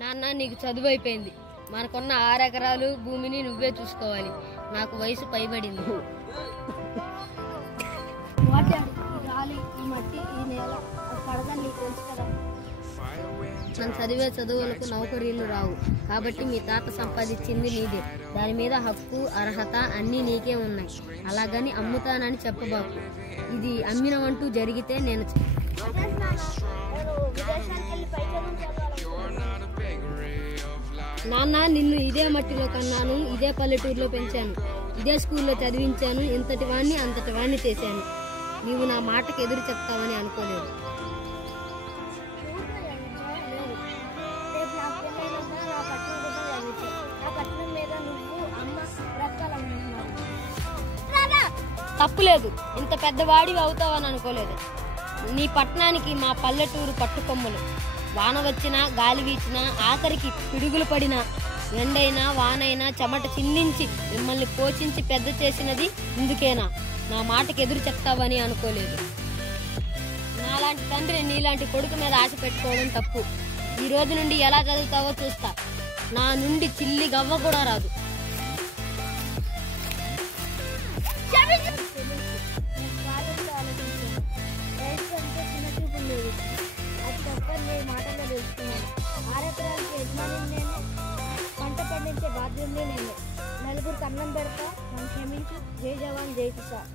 నాన్న నీకు చదువు అయిపోయింది. మనకున్న 6 ఎకరాలు భూమిని నువ్వే చూసుకోవాలి. నాకు వయసు పైబడింది. నన్ను చదివే చదువులకు నౌకరీలు రావు. కాబట్టి మీ తాత సంపాదించింది నీదే. దాని మీద హక్కు, అర్హత అన్నీ నీకే ఉన్నాయి. అలాగని అమ్ముతానని చెప్పబాకు. ఇది అమ్మినవంటూ జరిగితే నేను నాన్న నిన్ను ఇదే మట్టిలో కన్నాను, ఇదే పల్లెటూరులో పెంచాను, ఇదే స్కూల్లో చదివించాను. ఇంతటి వాణ్ణి అంతటి వాణ్ణి చేశాను. నీవు నా మాటకు ఎదురు చెప్తావని అనుకోలేదు. తప్పులేదు. ఇంత పెద్దవాడివి అవుతావని అనుకోలేదు. నీ పట్టణానికి మా పల్లెటూరు పట్టుకొమ్మలు. వాన వచ్చినా, గాలి వీచినా, ఆఖరికి పిడుగులు పడినా, ఎండైనా వానైనా చెమట చిందించి మిమ్మల్ని పోషించి పెద్ద చేసినది ఇందుకేనా? నా మాటకు ఎదురు చెప్తావని అనుకోలేదు. నాలాంటి తండ్రి నీలాంటి కొడుకు మీద ఆశ పెట్టుకోవడం తప్పు. ఈ రోజు నుండి ఎలా చదువుతావో చూస్తా. నా నుండి చిల్లి గవ్వ కూడా రాదు. పంట పండించే బాధ్యత నేను. నలుగురికి అన్నం పెడతా. నన్ను క్షమించు. జై జవాన్ జై కిసాన్.